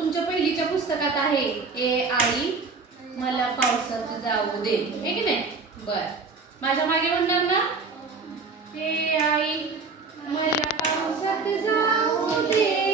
तुमच्या पहिलीच्या पुस्तकात आहे ए आई मला पावसात जाऊ दे, हे की नाही? बर, माझ्या मागे म्हणणार ना, ए आई मला पावसात जाऊ दे.